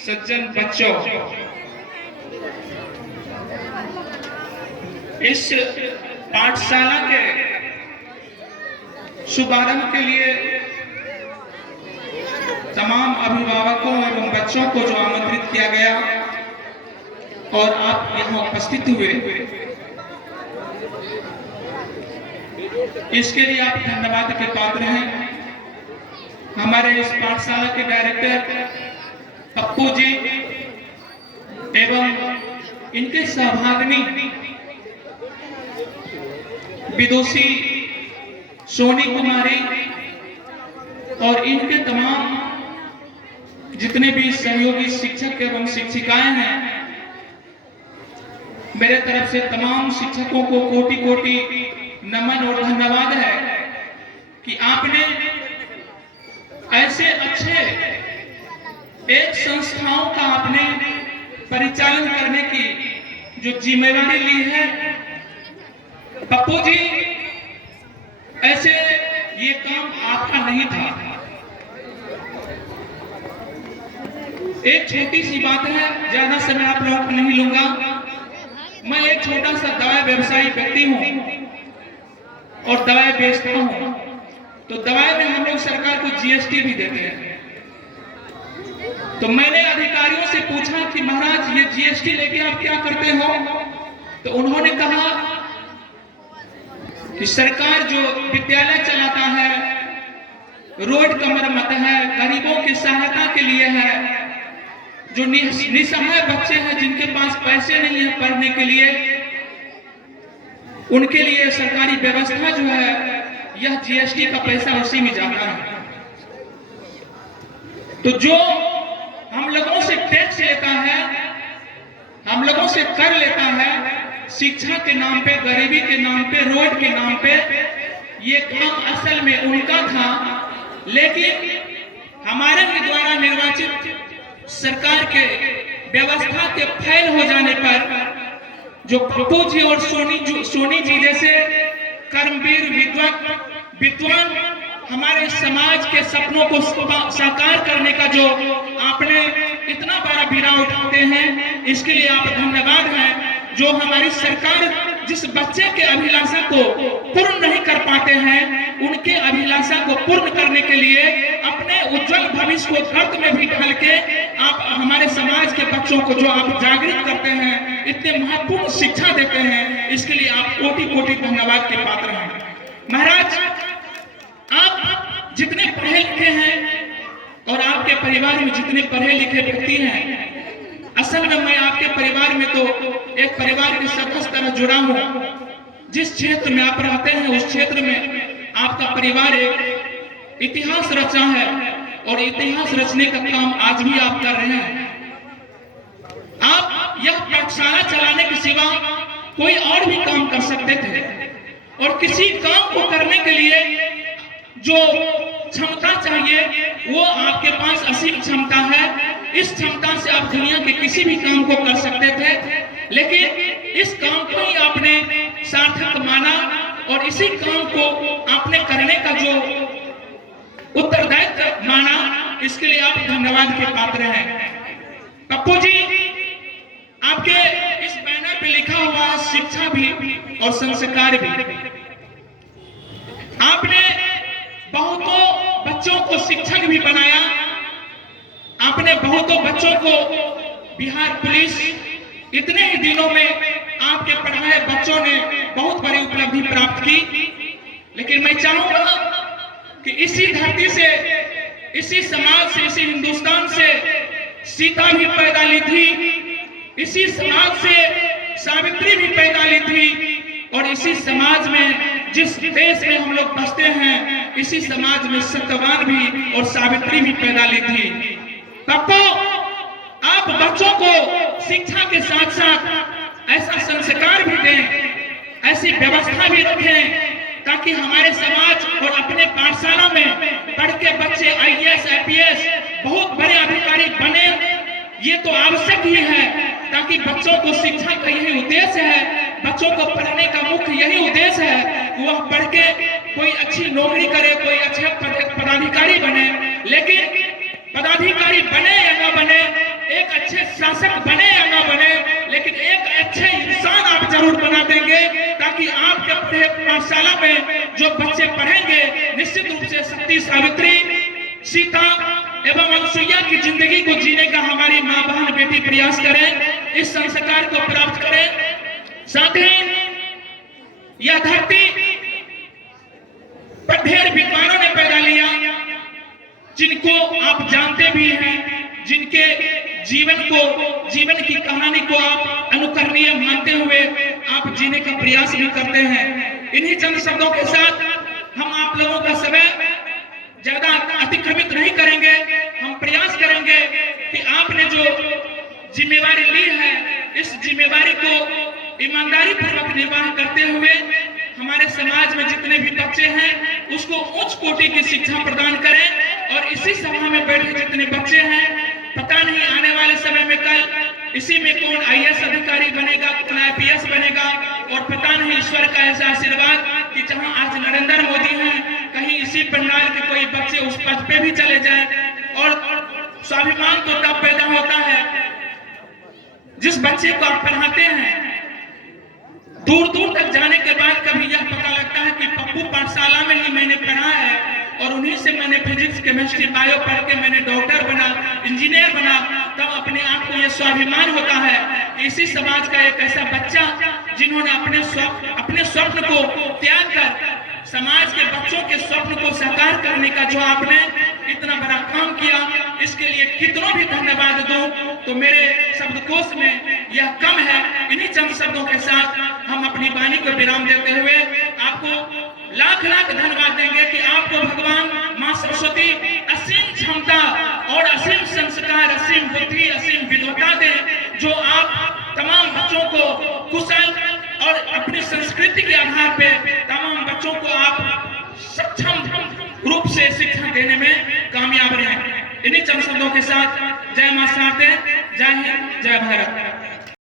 सज्जन बच्चों, इस पाठशाला के शुभारंभ के लिए तमाम अभिभावकों एवं बच्चों को जो आमंत्रित किया गया और आप यहाँ उपस्थित हुए, इसके लिए आप धन्यवाद के पात्र हैं। हमारे इस पाठशाला के डायरेक्टर पप्पू जी एवं इनके सहभागिनी विदुषी सोनी कुमारी और इनके तमाम जितने भी सहयोगी शिक्षक एवं शिक्षिकाएं हैं, मेरे तरफ से तमाम शिक्षकों को कोटि कोटि नमन और धन्यवाद है कि आपने ऐसे अच्छे एक संस्थाओं का आपने परिचालन करने की जो जिम्मेदारी ली है। पप्पू जी, ऐसे ये काम आपका नहीं था। एक छोटी सी बात है, ज्यादा समय आप लोगों को नहीं लूंगा। मैं एक छोटा सा दवाई व्यवसायी व्यक्ति हूं और दवाई बेचता हूं, तो दवाई में हम लोग सरकार को जीएसटी भी देते हैं। तो मैंने अधिकारियों से पूछा कि महाराज ये जीएसटी लेके आप क्या करते हो? तो उन्होंने कहा कि सरकार जो विद्यालय चलाता है, रोड का मरम्मत है, गरीबों की सहायता के लिए है, जो निसहाय बच्चे हैं जिनके पास पैसे नहीं है पढ़ने के लिए, उनके लिए सरकारी व्यवस्था जो है यह जीएसटी का पैसा उसी में जाता है। तो जो हम लोगों से टैक्स लेता है, हम लोगों से कर लेता है, शिक्षा के नाम पे, गरीबी के नाम पे, रोड के नाम पे, ये काम असल में उनका था। लेकिन हमारे ही द्वारा निर्वाचित सरकार के व्यवस्था के फेल हो जाने पर जो पप्पू जी और सोनी जी जैसे कर्मवीर विद्वान हमारे समाज के सपनों को साकार करने का जो आपने इतना बड़ा बीड़ा उठाते हैं, इसके लिए आप धन्यवाद हैं। जो हमारी सरकार जिस बच्चे के अभिलाषा को पूर्ण नहीं कर पाते हैं, उनके अभिलाषा को पूर्ण करने के लिए अपने उज्जवल भविष्य को गर्त में भी ढाल के आप हमारे समाज के बच्चों को जो आप जागृत करते हैं, इतने महत्वपूर्ण शिक्षा देते हैं, इसके लिए आप कोटि कोटि धन्यवाद के पात्र हैं। महाराज, आप जितने पढ़े लिखे हैं और आपके परिवार में जितने पढ़े लिखे व्यक्ति हैं, असल में मैं आपके परिवार में तो एक परिवार के सदस्य तरह जुड़ा हूं। जिस क्षेत्र में आप रहते हैं उस क्षेत्र में आपका परिवार एक इतिहास रचा है और इतिहास रचने का काम आज भी आप कर रहे हैं। आप यह पाठशाला चलाने के सिवा कोई और भी काम कर सकते थे और किसी काम को करने के लिए जो क्षमता चाहिए वो आपके पास असीम क्षमता है। इस क्षमता से आप दुनिया के किसी भी काम को कर सकते थे, लेकिन इस काम को ही आपने सार्थक माना और इसी काम को आपने करने का जो उत्तरदायित्व माना, इसके लिए आप धन्यवाद के पात्र हैं। पप्पू जी, आपके इस बैनर पे लिखा हुआ शिक्षा भी और संस्कार भी। आपने बहुतों बच्चों को शिक्षक भी बनाया, आपने बहुतों बच्चों को बिहार पुलिस, इतने ही दिनों में आपके पढ़ाए बच्चों ने बहुत बड़ी उपलब्धि प्राप्त की। लेकिन मैं चाहूंगा कि इसी धरती से, इसी समाज से, इसी हिंदुस्तान से सीता भी पैदा ली थी, इसी समाज से सावित्री भी पैदा ली थी और इसी समाज में, जिस देश में हम लोग बसते हैं, इसी समाज में सत्यवान भी और सावित्री भी पैदा ली थी। पप्पू, आप बच्चों को शिक्षा के साथ साथ ऐसा संस्कार भी दें, ऐसी व्यवस्था भी रखें ताकि हमारे समाज और अपने पाठशाला में पढ़ के बच्चे आईएएस, आईपीएस, बहुत बड़े अधिकारी बने। ये तो आवश्यक ही है ताकि बच्चों को शिक्षा का यही उद्देश्य है, बच्चों को पढ़ने का मुख्य यही उद्देश्य है, वह पढ़ के कोई अच्छी नौकरी करे, कोई अच्छे पदाधिकारी बने। लेकिन पदाधिकारी बने या न बने, कि आपके पाठशाला में जो बच्चे पढ़ेंगे निश्चित रूप से सती सावित्री, सीता एवं अनुसुईया की जिंदगी को जीने का हमारी माँ बहन बेटी प्रयास करें, इस संस्कार को प्राप्त करें। साथ ही यह धरती पर ढेर विद्वानों ने पैदा लिया, जिनको आप जानते भी हैं, जिनके जीवन की कहानी को आप अनुकरणीय मानते हुए आप जीने का प्रयास भी करते हैं। इन्हीं चंद शब्दों के साथ हम आप लोगों का समय ज्यादा अतिक्रमित नहीं करेंगे। हम प्रयास करेंगे कि आपने जो जिम्मेवारी ली है, इस जिम्मेवारी को ईमानदारी पूर्वक निर्वाह करते हुए हमारे समाज में जितने भी बच्चे हैं उसको उच्च कोटि की शिक्षा प्रदान करें। और इसी सभा में बैठे जितने बच्चे हैं, पता नहीं आने वाले समय में कल इसी में कौन IAS अधिकारी बनेगा, कौन IPS बनेगा, और पता नहीं ईश्वर का ऐसा आशीर्वाद कि जहां आज नरेंद्र मोदी हैं, कहीं इसी पंडाल के कोई बच्चे उस पद पे भी चले जाएं। और स्वाभिमान तो तब पैदा होता है जिस बच्चे को आप पढ़ाते हैं, दूर दूर तक जाने के बाद कभी यह पता लगता है कि पप्पू पाठशाला में ही मैंने पढ़ा है और उन्हीं से मैंने फिजिक्स, केमिस्ट्री, बायो पढ़ के मैंने डॉक्टर बना, इंजीनियर बना। तब अपने आप को यह स्वाभिमान होता है कि इसी समाज का एक ऐसा बच्चा जिन्होंने अपने स्वप्न को त्याग कर समाज के बच्चों के स्वप्न को साकार करने का जो आपने इतना बड़ा काम किया, इसके लिए कितनों भी धन्यवाद दूं तो मेरे शब्दकोश में यह कम है। इन्हीं चंद शब्दों के साथ हम अपनी वाणी को विराम देते हुए आपको लाख लाख धन्यवाद देंगे कि आपको भगवान मां सरस्वती असीम क्षमता और असीम संस्कार, असीम बुद्धि, असीम विद्वता दे, जो आप तमाम बच्चों को कुशल और अपनी संस्कृति के आधार पे तमाम बच्चों को आप सक्षम रूप से शिक्षा देने में कामयाब रहे। इन्हीं चंद शब्दों के साथ जय मां शारदे, जय हिंद, जय भारत।